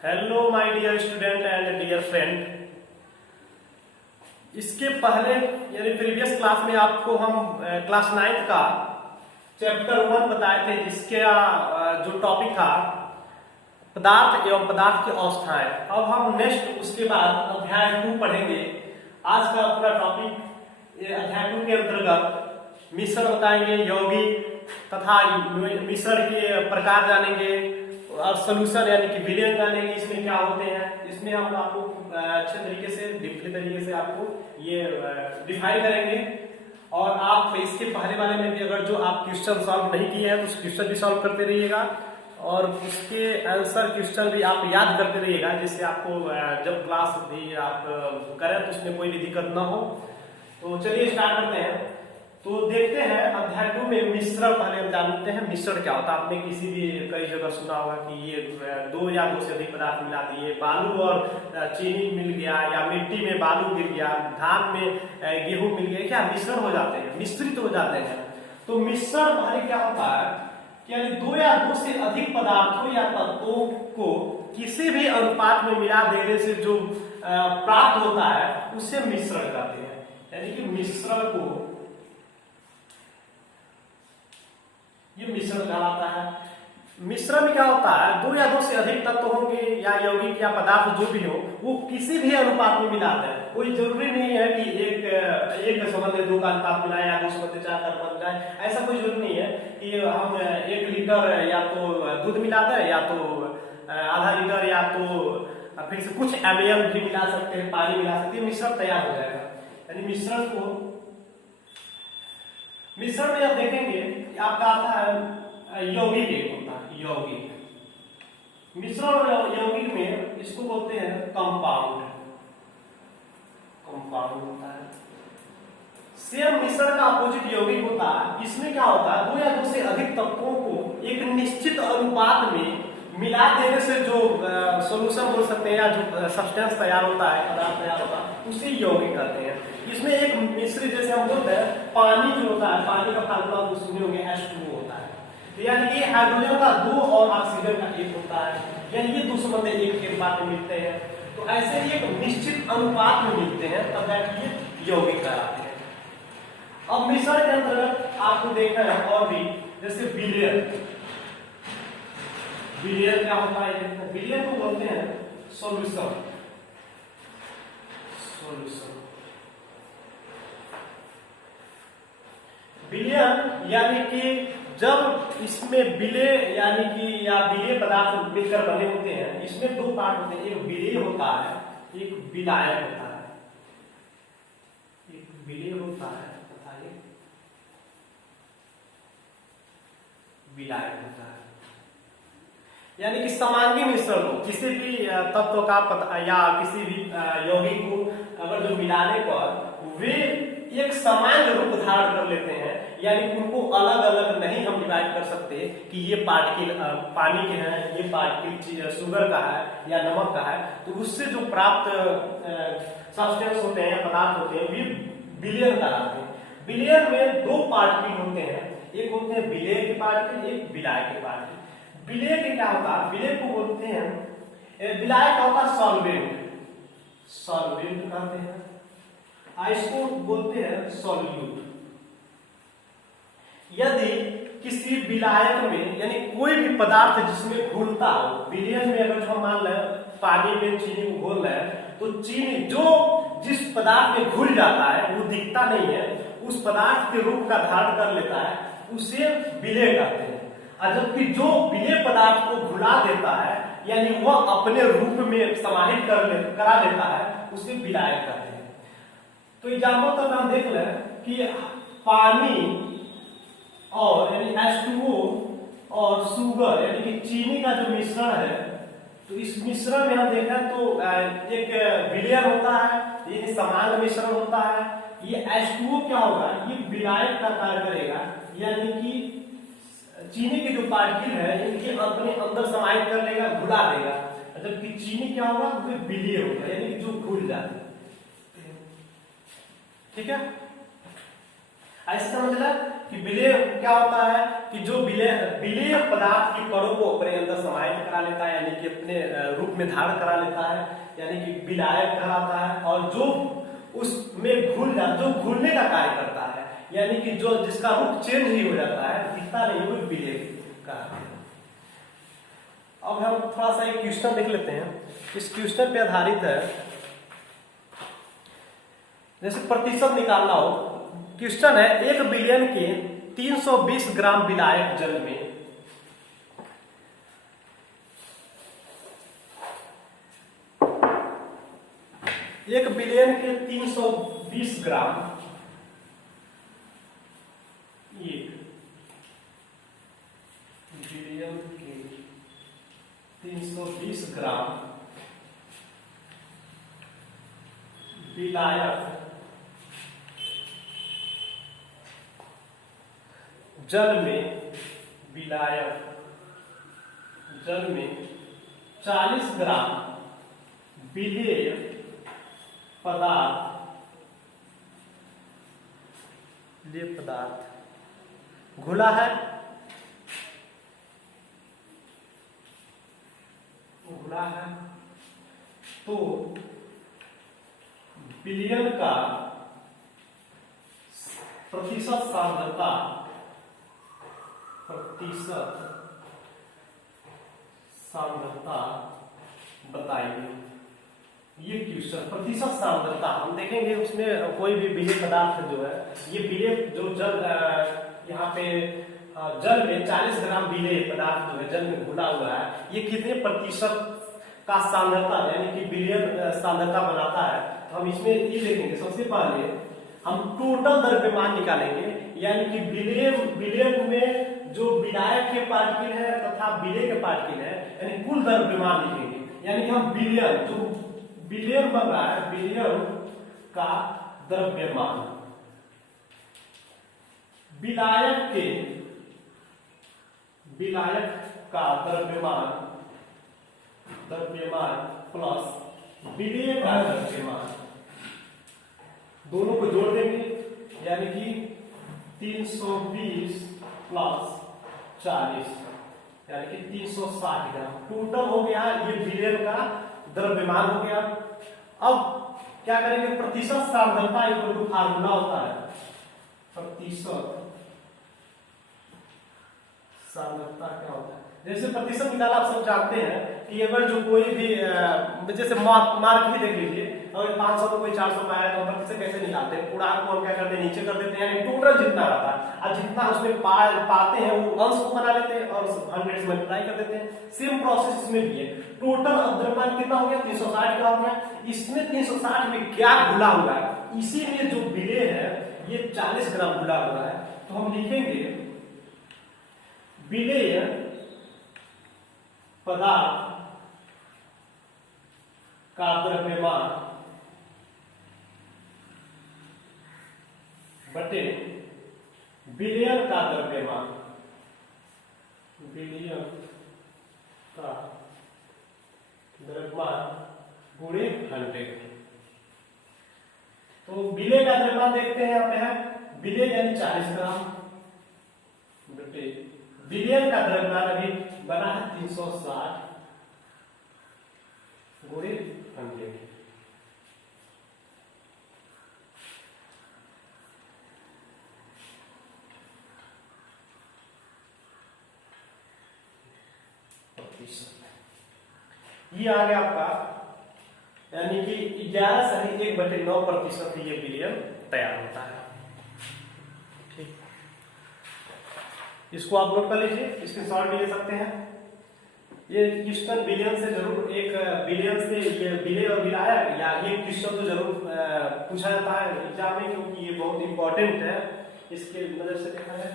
Hello my dear student and dear friend. इसके पहले यानी प्रीवियस क्लास में आपको हम क्लास 9th का चैप्टर 1 बताए थे, जिसके जो टॉपिक था पदार्थ एवं पदार्थ की अवस्थाएं। अब हम नेक्स्ट उसके बाद अध्याय 2 पढ़ेंगे। आज का पूरा टॉपिक अध्याय 2 के अंतर्गत मिश्रण बताएंगे, यौगिक तथा मिश्रण के प्रकार जानेंगे और सोल्यूशन यानी कि विलयन जानेंगे, इसमें क्या होते हैं। इसमें हम आपको अच्छे तरीके से डीपली तरीके से आपको ये डिफाइन करेंगे। और आप इसके पहले वाले में भी अगर जो आप क्वेश्चन सॉल्व नहीं किए हैं तो उस क्वेश्चन भी सॉल्व करते रहिएगा और उसके आंसर क्वेश्चन भी आप याद करते रहिएगा, जिससे आपको जब क्लास भी आप करें तो उसमें कोई भी दिक्कत ना हो। तो चलिए स्टार्ट करते हैं। तो देखते हैं अध्याय 2 में मिश्रण। पहले हम जानते हैं मिश्रण क्या होता है। आपने किसी भी कई जगह सुना होगा कि ये दो या दो से अधिक पदार्थ मिला दिए, बालू और चीनी मिल गया, या मिट्टी में बालू गिर गया, धान में गेहूं मिल गया, क्या मिश्रण हो जाते हैं, मिश्रित हो जाते हैं। तो मिश्रण पहले क्या होता है कि यानी दो या दो से अधिक पदार्थों या तत्वों को किसी भी अनुपात में मिला देने से जो प्राप्त होता है उसे मिश्रण कहते हैं। यानी कि मिश्रण को ये मिश्रण कहलाता है। मिश्रण में क्या होता है, दो या दो से अधिक तत्व होंगे या यौगिक या पदार्थ जो भी हो, वो किसी भी अनुपात में मिलाते हैं। कोई जरूरी नहीं है कि एक संबंध में 2 का अनुपात मिलाए या 2 संबंध में 4 का अनुपात मिलाए। ऐसा कोई जरूरी नहीं है कि हम 1 लीटर या तो दूध मिला दें या तो आधा लीटर या तो फिर से कुछ ml भी मिला सकते हैं, पानी मिला सकते हैं, मिश्रण तैयार हो जाएगा। यानी मिश्रण में आप देखेंगे आपका आता है यौगिक। एक होता है यौगिक। मिश्रण और यौगिक में इसको बोलते हैं कंपाउंड होता है। सेम मिश्रण का अपोजिट यौगिक होता है। इसमें क्या होता है, दो या दो से अधिक तत्वों को एक निश्चित अनुपात में मिला देने से जो सॉल्यूशन बोल सकते हैं या जो सब्सटेंस तैयार होता है, पदार्थ तैयार होता है, उसे यौगिक कहते हैं। इसमें एक मिश्रित, जैसे हम बोलते हैं पानी जो होता है, पानी का फार्मूला आप सुने होंगे H2O होता है। यानी कि हाइड्रोजन का 2 और ऑक्सीजन का 1 होता है, यानी ये 2 संबंध एक के अनुपात में मिलते हैं। तो ऐसे ही एक निश्चित अनुपात में मिलते हैं, तब जाके ये यौगिक कहलाते हैं। अब मिश्रण के अंतर्गत आपको देखना है और भी, जैसे विलयन क्या होता है। विलयन को बोलते हैं सॉल्यूशन। विलयन यानी कि जब इसमें विलेय यानी कि या विलेय पदार्थ मिलकर बने होते हैं, इसमें 2 पार्ट होते हैं, एक विलेय होता है, एक विलायक होता है। एक विलेय होता है तथा एक विलायक होता है। यानी कि समांगी मिश्रण हो, किसी भी तत्व का या किसी भी यौगिक को अगर जो मिलाने पर वे एक समान रूप धारण कर लेते हैं, यानी उनको अलग अलग नहीं हम डिवाइड कर सकते कि ये पार्टिकल पानी के हैं, ये पार्टिकल शुगर का है या नमक का है। तो उससे जो प्राप्त सब्सटेंस होते हैं या पदार्थ होते हैं वे विलयन कहलाते हैं। विलयन में 2 पार्टिकल होते हैं, एक होते हैं विलेय के पार्टिकल, एक विलायक के पार्टिकल। विलेय के क्या होता है, विलेय को बोलते हैं, विलायक का होता है सॉल्वेंट कहते हैं, इसको बोलते हैं सॉल्यूट। यदि किसी विलायक में यानी कोई भी पदार्थ जिसमें घुलता हो, विलयन में अगर जो हम मान लें पानी में चीनी को घोल रहे हैं, तो चीनी जो जिस पदार्थ में घुल जाता है वो दिखता नहीं है, उस पदार्थ के रूप का धारण कर लेता है, उसे विलेय कहते हैं। और जबकि जो विलेय पदार्थ को घुला देता है यानी वह अपने रूप में समाहित करा देता है, उसे विलायक कहते हैं। तो एग्जाम्पल तक हम देख लें कि पानी और यानी H2O और शुगर यानी कि चीनी का जो मिश्रण है, तो इस मिश्रण में हम देखें तो एक विलयन होता है, ये समान मिश्रण होता है। ये H2O क्या होगा, ये विलायक का कार्य करेगा, यानी कि चीनी के जो पार्टिकल है इनके अपने अंदर समाहित कर लेगा, घुला देगा। जबकि चीनी क्या होगा, वो विलेय होगा, यानी कि जो घुल जाता है। ठीक है। ऐसे समझना कि विलेय क्या होता है कि जो विलेय पदार्थ की कणों को अपने अंदर समाहित करा लेता है, यानी कि अपने रूप में धारण करा लेता है, यानी कि विलायक कहलाता है। और जो उसमें जो घुलने का कार्य करता है, यानी कि जो जिसका रूप चेंज ही हो जाता है, दिखता नहीं, वो विलेय कहलाता है। अब हम थोड़ा सा एक क्वेश्चन देख लेते हैं। इस क्वेश्चन पे आधारित है, जैसे प्रतिशत निकालना हो। क्वेश्चन है 1 बिलियन के 320 ग्राम विलायक जल में 1 बिलियन के 320 ग्राम 1 बिलियन के 320 ग्राम विलायक जल में 40 ग्राम विलेय पदार्थ घुला है, तो विलियन का प्रतिशत सांद्रता बताइए। ये क्वेश्चन प्रतिशत सांद्रता हम देखेंगे, उसमें कोई भी विलेय पदार्थ जो है, ये विलेय जो जल यहाँ पे जल में 40 ग्राम विलेय पदार्थ जो है जल में घुला हुआ है, ये कितने प्रतिशत का सांद्रता यानी कि विलेय सांद्रता बनाता है। तो हम इसमें ये देखेंगे, सबसे पहले हम टोटल द्रव्यमान निकालेंगे, यानी कि विलेय में जो विलायक के पार्टिकल है तथा विलेय के पार्टिकल है, यानी कुल द्रव्यमान लिखेंगे। यानी कि हम विलियन जो विलियन बन रहा है, विलियन का द्रव्यमान विलायक का द्रव्यमान प्लस विलेय का द्रव्यमान, दोनों को जोड़ देंगे, यानी कि 320 प्लस 40 यानी कि 360 ग्राम टोटल हो गया। ये विलेय का द्रव्यमान हो गया। अब क्या करेंगे, प्रतिशत सांद्रता इक्वल टू फार्मूला होता है प्रतिशत सांद्रता क्या होता है। जैसे प्रतिशत निकाला आप सब जानते हैं कि अगर जो कोई भी जैसे मार्क ही देख लीजिए, अगर 500 में कोई 400 में आया तो हम प्रतिशत कैसे निकालते हैं, पूर्णांक को हम क्या करते हैं नीचे कर देते हैं, यानी टोटल जितना रहता है और जितना उसमें पाते हैं वो अंश को बना लेते हैं और 100 से मल्टीप्लाई कर देते हैं। सेम प्रोसेस इसमें भी है। टोटल द्रव्यमान कितना हो गया, 360 का हो गया। इसमें 360 में क्या घुला हुआ है, इसी में जो विलेय है ये 40 ग्राम घुला हुआ है। तो हम लिखेंगे विलेय पदार्थ का द्रव्यमान बटे विलेय का द्रव्यमान, विलेय का द्रव्यमान गुणे 100। तो विलेय का द्रव्यमान देखते हैं, यहाँ पे है विलेय यानी 40 ग्राम बटे विलेय का द्रव्यमान अभी बना है 360 गुणे 100। ये आ गया आपका, यानी कि 11.1/9% ये विलेय तैयार होता है। ठीक, इसको आप नोट कर लीजिए, स्क्रीनशॉट भी ले सकते हैं। ये क्वेश्चन बिलियन से जरूर, एक बिलियन से ये विलेय और विलायक या ये क्वेश्चन तो जरूर पूछा जाता है एग्जाम में, क्योंकि ये बहुत इंपॉर्टेंट है। इसके नजर से देखा है।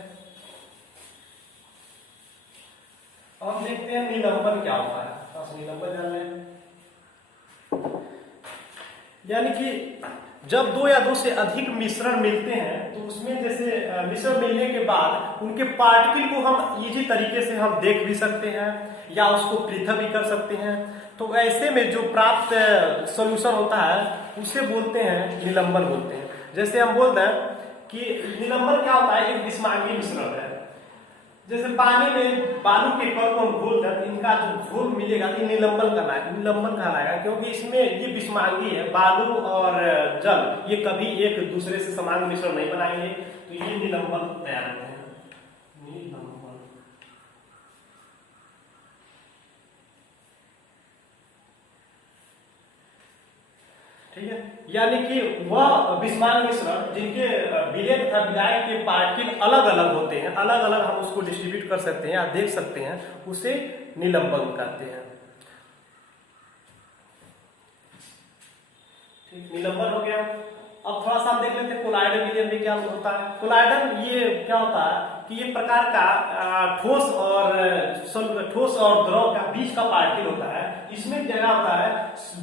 अब देखते हैं निलंबन क्या होता है। निलंबन जान लें, यानी कि जब 2 या 2 से अधिक मिश्रण मिलते हैं तो उसमें जैसे मिश्रण मिलने के बाद उनके पार्टिकल को हम इजी तरीके से हम देख भी सकते हैं या उसको पृथक भी कर सकते हैं। तो ऐसे में जो प्राप्त सॉल्यूशन होता है उसे बोलते हैं निलंबन बोलते हैं। जैसे हम बोलते हैं कि निलंबन क्या होता है, एक विषमांगी मिश्रण है। जैसे पानी में बालू के कण को हम घोलकर इनका जो घोल मिलेगा तो निलंबन कहलाएगा, क्योंकि इसमें ये विषमांगी है, बालू और जल ये कभी एक दूसरे से समान मिश्रण नहीं बनाएंगे, तो ये निलंबन तैयार होते हैं। निलंबन ठीक है, यानी कि वह विषमांग मिश्रण जिनके विलेय तथा विलायक के पार्टिकल अलग अलग होते हैं, अलग अलग हम उसको डिस्ट्रीब्यूट कर सकते हैं या देख सकते हैं, उसे निलंबन कहते हैं। ठीक, निलंबन हो गया। अब थोड़ा सा हम देख लेते हैं कोलाइडल विलयन में क्या होता है। कोलाइडल ये क्या होता है कि ये प्रकार का ठोस और द्रव का बीच का पार्टिकल होता है। इसमें क्या होता है,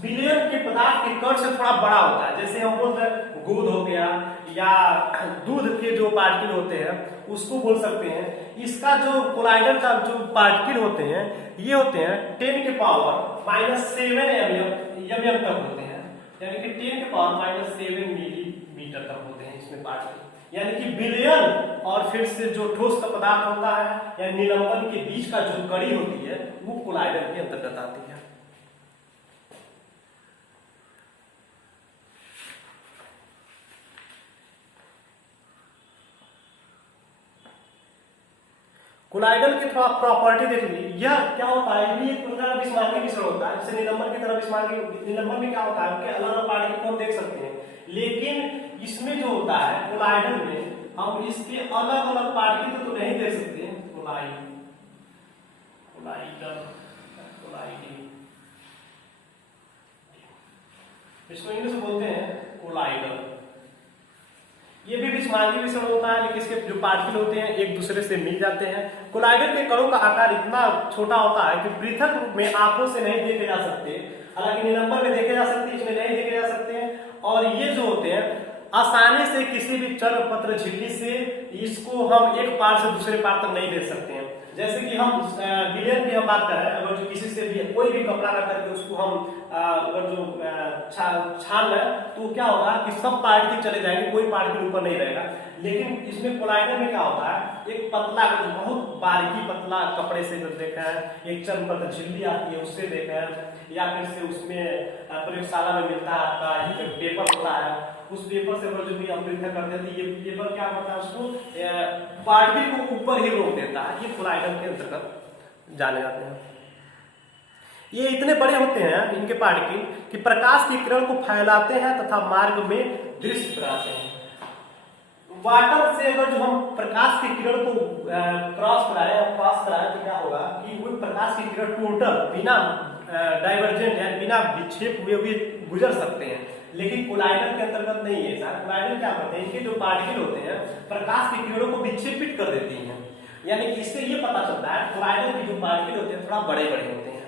विलयन के पदार्थ के कण से थोड़ा बड़ा होता है। जैसे हम बोलते हैं दूध हो गया या दूध के जो पार्टिकल होते हैं उसको बोल सकते हैं। इसका जो कोलाइडल का जो पार्टिकल होते हैं ये होते हैं 10 के पावर -7 mm तक होते हैं, यानी कि 10 के पावर -7 मिलीमीटर तक होते हैं इसमें पार्टिकल। यानी कि विलयन और फिर से जो ठोस का पदार्थ होता है या निलंबन के बीच का जो कड़ी होती है वो कोलाइडल के अंतर्गत आती है। कोलाइडल की थोड़ा प्रॉपर्टी देख लीजिए। यह क्या होता है, ये एक प्रकार का विषमांगी मिश्रण होता है। जैसे निलंबन की तरह निलंबन में क्या होता है, उनके अलग अलग पार्टिकल को हम देख सकते हैं, लेकिन इसमें जो होता है कोलाइडल में हम इसके अलग अलग पार्टिकल तो नहीं देख सकते। इसको इंग्लिश में बोलते हैं कोलाइडल। ये भी विषमांगी मिश्रण होता है, लेकिन इसके जो पार्टिकल होते हैं एक दूसरे से मिल जाते हैं। कोलाइडल के कणों का आकार इतना छोटा होता है कि पृथक रूप में आंखों से नहीं देखे जा सकते, हालांकि निलंबन में देखे जा सकते, इसमें नहीं देखे जा सकते हैं। और ये जो होते हैं आसानी से किसी भी चर्म पत्र झिल्ली से इसको हम एक पार से दूसरे पार तक नहीं भेज सकते हैं। जैसे कि हम विलयन की हम बात करें, अगर जो किसी से भी कोई भी कपड़ा रख करके उसको हम अगर जो छान है तो क्या होगा कि सब पार्टिकल चले जाएंगे, कोई पार्टिकल ऊपर नहीं रहेगा। लेकिन इसमें कोलाइडल में क्या होता है, एक पतला बहुत बारीकी पतला कपड़े से देखा है, एक चर्म पत्र झिल्ली आती है उससे देखा है, या फिर से उसमें प्रयोगशाला में मिलता है आपका पेपर होता है, उस पेपर से जो भी हम परीक्षा करते हैं ये पेपर क्या करता है, उसको पार्टिकल को ऊपर ही रोक देता है। ये कोलाइडल के अंतर्गत जाने जाते हैं। ये इतने बड़े होते हैं इनके पार्टिकल कि प्रकाश की किरण को फैलाते हैं तथा मार्ग में दृश्य बनाते हैं। वाटर से अगर जो हम प्रकाश की किरण को क्रॉस कराए तो क्या होगा कि वो प्रकाश की किरण टोटल बिना डाइवर्जेंट यानी बिना विक्षेप हुए भी गुजर सकते हैं, लेकिन कोलाइडल के अंतर्गत नहीं है। कोलाइडल क्या करते हैं, इनके जो पार्टिकल होते हैं प्रकाश की किरणों को विक्षेपित कर देती हैं। यानी कि इससे ये पता चलता है कोलाइडल के जो पार्टिकल होते हैं थोड़ा बड़े बड़े होते हैं।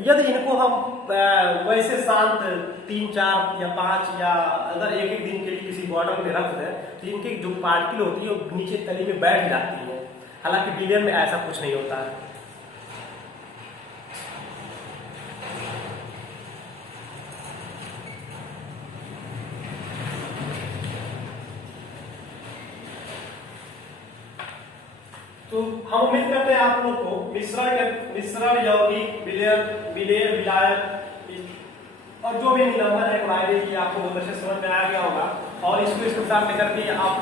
यदि इनको हम वैसे शांत 3, 4 या 5 या अगर एक दिन के लिए किसी बॉटल में रख दें तो इनकी जो पार्टिकल होती है वो नीचे तली में बैठ जाती है। हालांकि विलयन में ऐसा कुछ नहीं होता है। तो हम उम्मीद करते हैं आप लोग को मिश्रण यौगिक विलेय विलायक और जो भी निलंबन है कोलाइडल की आपको बहुत अच्छे समझ में आ गया होगा। और इसको इसके साथ लेकर के आप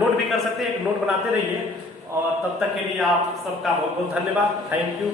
नोट भी कर सकते हैं, एक नोट बनाते रहिए। और तब तक के लिए आप सबका बहुत बहुत धन्यवाद। Thank you.